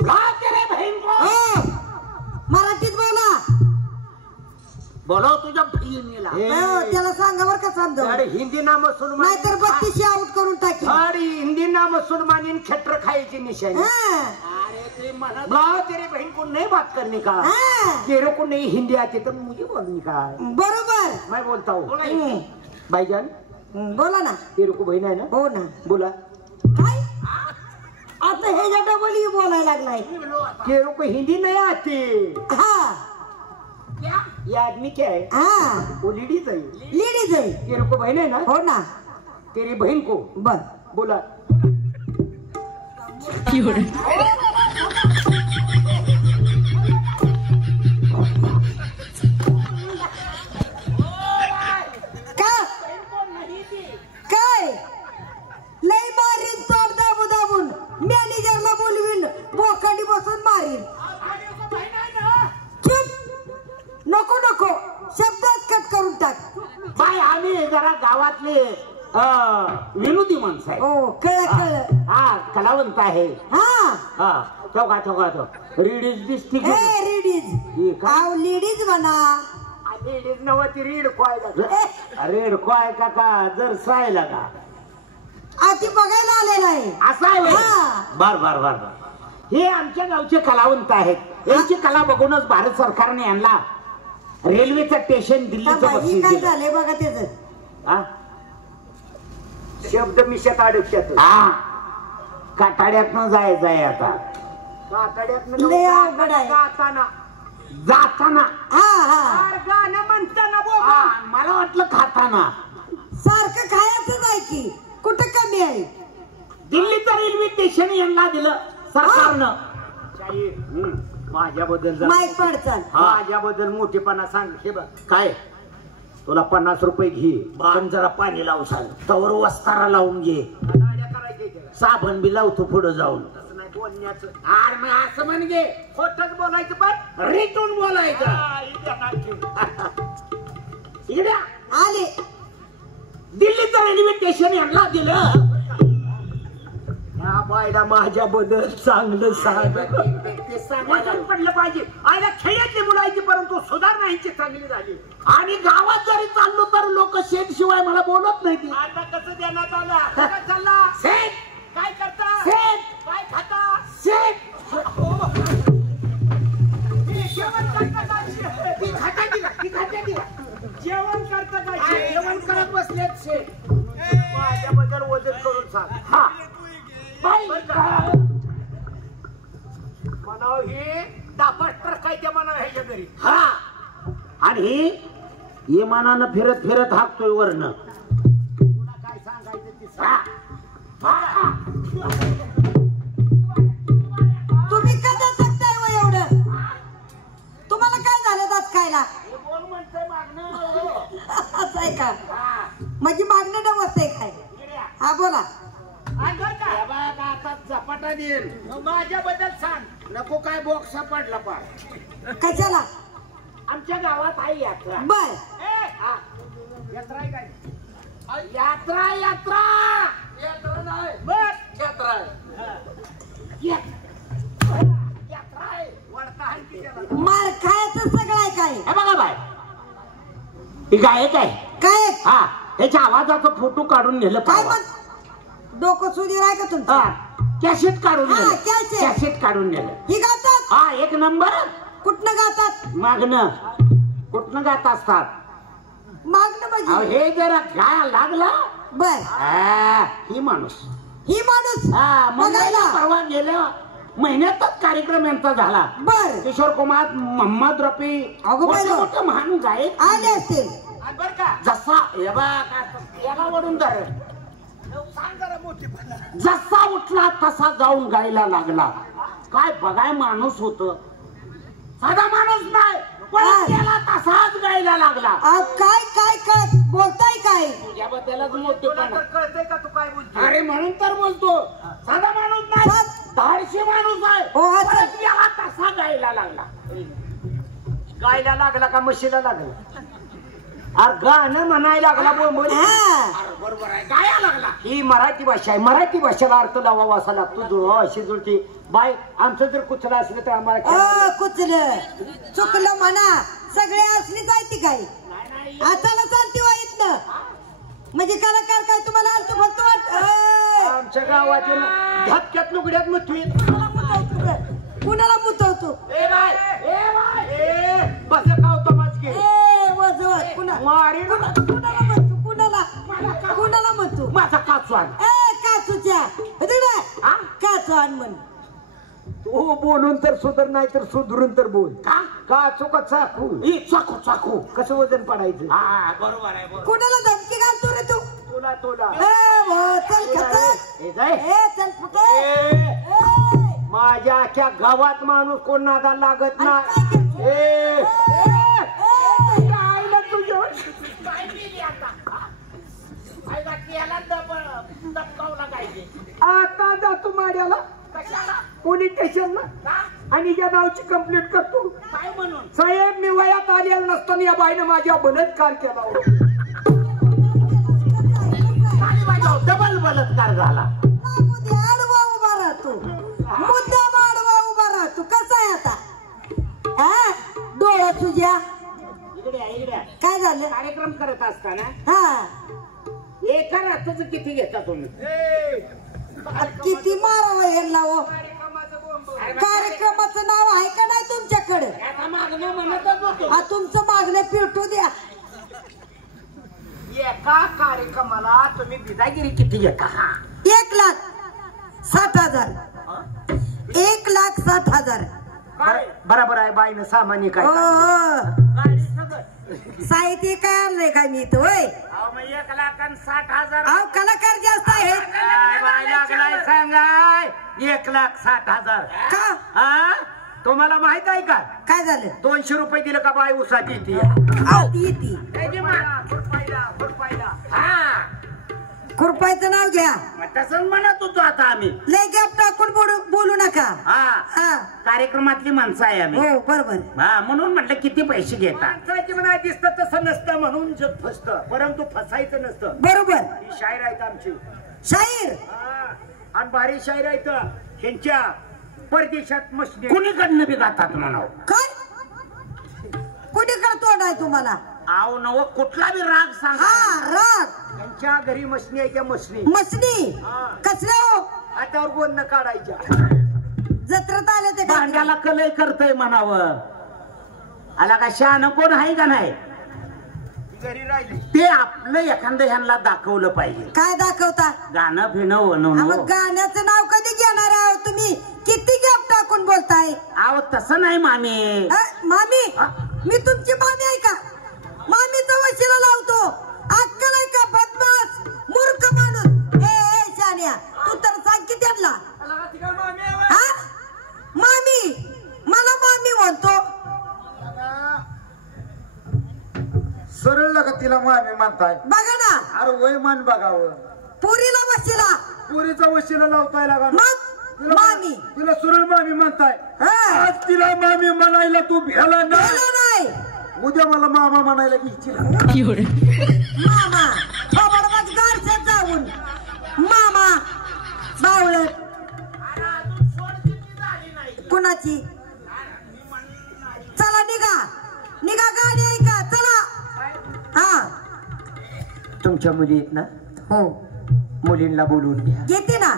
तेरे बहन को मराठीत बोला. बोलो तुझ्या बहिणीला. त्याला सांगा बर का समजा. अरे हिंदी ना मुसलमान नाहीतर 32 आउट करून टाकी. अरे हिंदी ना मुसलमानी खेत्र खायची निशानी. अरे ते म्हणा तेरे बहन को नहीं बात करने का. तेरे को नहीं हिंदी आती तर मुझे बोलने का. बरोबर मैं बोलता हूँ भाईजान. बोला ना. तेरे को बहीण आहे ना. हो ना. बोला. काय आता हे या डबल बोलायला लागलाय. तेरे को हिंदी नहीं आती. हाँ क्या? ये आदमी क्या है? हाँ वो लेडीज है. लेडीज है. तेरे को बहन है ना. हो ना. तेरी बहन को बर बोला. काय लय मारीन तोड दाबू दाबून. मॅनेजरला बोलवीन बोकांडी बसून मारीन. चुप नको नको शब्दात कट करून टाक. बाय आम्ही जरा गावातले विनोदी माणसं आहे. हो कळ कळ. हा कलावंत आहे. हा हा चौका चौका तो रीडीज दिसती. ए लेडीज आव लेडीज म्हणा. लेडीज नव्हती रीड कोय रीड कोय का जर सायला का आधी बघायला आलेला आहे. असं आहे. बर बर बर बर. हे आमच्या गावचे कलावंत आहेत. यांची कला बघूनच भारत सरकारने यांना रेल्वेचं स्टेशन दिल्लीचं बक्षीस काय दिलं. झालंय बघा त्याच. शब्द मिशात अडकतात. हा काटाड्यातनं जायचं आहे आता. काटाड्यातनं लय अवघड आहे. जाताना जाताना हा हा गाणं म्हणताना मला वाटलं खाताना. सारखं खायचंच आहे की कुठं कमी आहे. दिल्लीचं रेल्वे स्टेशन यांना दिलं सरकारनं. माझ्याबद्दल माईक पडचाल. माझ्याबद्दल मोठेपणा सांग. हे बघ काय तुला 50 रुपये घे पण जरा पाणी लावून सांग. तवर वस्तारा लावून घे. साबण बी लावतो पुढे जाऊन. बोलण्याचं असं म्हण घे. खोटच बोलायचं पण रिटून बोलायचं. इकडे आले. दिल्लीचं रेल्वे स्टेशन यांना दिलं. ह्या बायला माझ्याबद्दल चांगलं सांग. ते सांगायला पडलं पाहिजे. आयला खेड्यातली मुलायची परंतु सुधारणा यांची चांगली झाली. आणि गावात जरी चाललो तर लोक शेत शिवाय मला बोलत नाही. आता कसं देण्यात आला चालला. शेत काय करता. शेत काय खाता. शेत जेवण करता का. जेवण करत बसलेत शेत. माझ्याबद्दल वजन करून सांग. हा म्हणाव हे 10 ट्रक काय त्या म्हणा ह्याच्या घरी. हा आणि विमानानं फिरत फिरत हाकतोय वरनं. तुला काय सांगायचं ते सांग. तुम्ही कदा जगताय व एवढं. तुम्हाला काय झालं दात खायला. कोण म्हणतंय मागणं. असं आहे का. म्हणजे मागणं डवस आहे काय. हा बोला. आता झपाटा देईल. माझ्याबद्दल सांग. नको काय बॉक्स पडला पार. कशाला. आमच्या गावात आहे यात्रा. बर यात्रा आहे काय. यात्रा यात्रा यात्रा नाही बस यात्रा आहे. यात्रा आहे. मार खायचं सगळं आहे काय. हे बघा बाय ही गायक आहे काय. हा त्याच्या आवाजाचा फोटो काढून नेलं. काय मग डोकं सुधीर आहे का तुमचं. कॅसेट काढून नेलं. कॅसेट काढून नेलं. ही गातात. हा एक नंबर. कुठनं गातात. मागणं कुठनं गात असतात. मागणं म्हणजे हे जरा काय लागला. बर ही माणूस बघायला परवा गेल्या महिन्यातच कार्यक्रम यांचा झाला. बर किशोर कुमार मोहम्मद रफी मोठे महान गायक आले असतील. बर का. जसा याला वडून धर. जसा उठला तसा जाऊन गायला लागला. काय बघाय माणूस होत. साधा माणूस नाही पण त्याला तसाच गायला लागला. काय काय काय बोलताय काय. याबद्दलच मोठेपणा कळतंय का तू काय बोलतो. अरे म्हणून तर बोलतो. साधा माणूस नाही धाडशी माणूस आहे. याला तसा गायला लागला. गायला लागला का म्हशीला लागला. अरे गाणं म्हणायला लागला बोंबल. हा बरोबर आहे, गाया लागला. ही मराठी भाषा आहे, मराठी भाषेला अर्थ लावावा असा लागतो जो अशी जुळती बाय. आमचं जर कुचलं असलं तर आम्हाला कुचलं चुकलं म्हणा. सगळे असली जायती काय आताला चालती वाईट ना. म्हणजे कलाकार काय तुम्हाला आलतो फक्त वाट. आमच्या गावातील धक्क्यात लुगड्यात मुठवीत कुणाला मुतवतो. बस खावतो माझे वजवत कुणाला मारी म्हणतो. कुणाला म्हणतो. माझा काचवान काचूच्या काचवान म्हण. तू बोलून तर सुधर नाही तर सुधरून तर बोल. काचू का चाकू. चाकू चाकू कसं वजन पडायचं. हा बरोबर आहे, बरोबर. कुणाला धमकी घालतो रे तू. तुला तुला चल चल फुटे. माझ्या अख्ख्या गावात माणूस कोण नादा लागत नाही. आता जातो माड्याला पोलीस स्टेशनला आणि या नावची कंप्लेंट करतो. काय म्हणून. साहेब मी वयात आलेला नसताना या बाईने माझ्या बलात्कार केला. डबल बलात्कार झाला. आडवा उभा राहतो. मुद्दाम आडवा उभा राहतो. कसा आहे आता डोळा तुझ्या. इकडे काय झालं. कार्यक्रम करत असताना हा एका रात्रीचं किती घेता तुम्ही. किती मारावं ह्यांना हो. कार्यक्रमाचं नाव आहे का नाही तुमच्याकडे. आता मागणं म्हणतच होतो. तुमचं मागणं पिरटू द्या. एका कार्यक्रमाला तुम्ही बिदागिरी किती घेता. 1,60,000 1,60,000 बरोबर आहे बाईनं सामान्य काय. साहित्य काय आणलंय काय मी इथं होय. 1,60,000. कलाकार जास्त आहे सांगाय 1,60,000 का. तुम्हाला माहित आहे का काय झालं. 200 रुपये दिलं का बाई उसाची ती. येते खुरपायचं नाव घ्या. तसंच म्हणत होतो आता आम्ही. लय गॅप टाकून बोलू नका. हा कार्यक्रमातली माणसं आहे आम्ही. हो बरोबर. हा म्हणून म्हटलं किती पैसे घेता. माणसाची म्हणा दिसतं तसं नसतं म्हणून जग फसतं परंतु फसायचं नसतं. बरोबर. ही शायर आहेत आमची. शाहीर आणि भारी शायर आहेत ह्यांच्या परदेशात मशनी कुणीकडनं बी गातात म्हणावं. काय कुणीकडे तोंड आहे तुम्हाला. आव नव कुठला बी राग सांगा. राग. त्यांच्या घरी मशनी आहे त्या मशनी मसनी कसल्या हो. हातावर गोंद काढायच्या. जत्रेत आले ते भांड्याला कलय करतय म्हणावं. आला का शहाणं कोण आहे का नाही. घरी राहिली ते आपलं एखादं ह्यांना दाखवलं पाहिजे. काय दाखवता. गाणं फिणं मग बनवणं. गाण्याचं नाव कधी घेणार आहोत तुम्ही. किती गॅप टाकून बोलताय. आव तसं नाही मामी. मामी मी तुमची मामी आहे का. मामीचा वशिला लावतो. अक्कल आहे का बदमाश मूर्ख माणूस. शान्या तू तर सांग की त्यांना. मामी मला मामी म्हणतो. सरळ का तिला मामी म्हणताय. बघा ना. अरे वय मान बघावं. पुरीला वशिला. पुरीचा वशिला लावताय लागा. मग मामी तिला सरळ मामी म्हणताय. आज तिला मामी म्हणायला तू भ्याला नाही. उद्या मला मामा म्हणायला घ्यायची. मामा थोबडबाज गारच्यात जाऊन मामा बावळट. कुणाची. चला निघा गाडी आहे का. चला. तुमच्या मुली आहेत ना. हो मुलींना बोलवून घ्या. येते ना.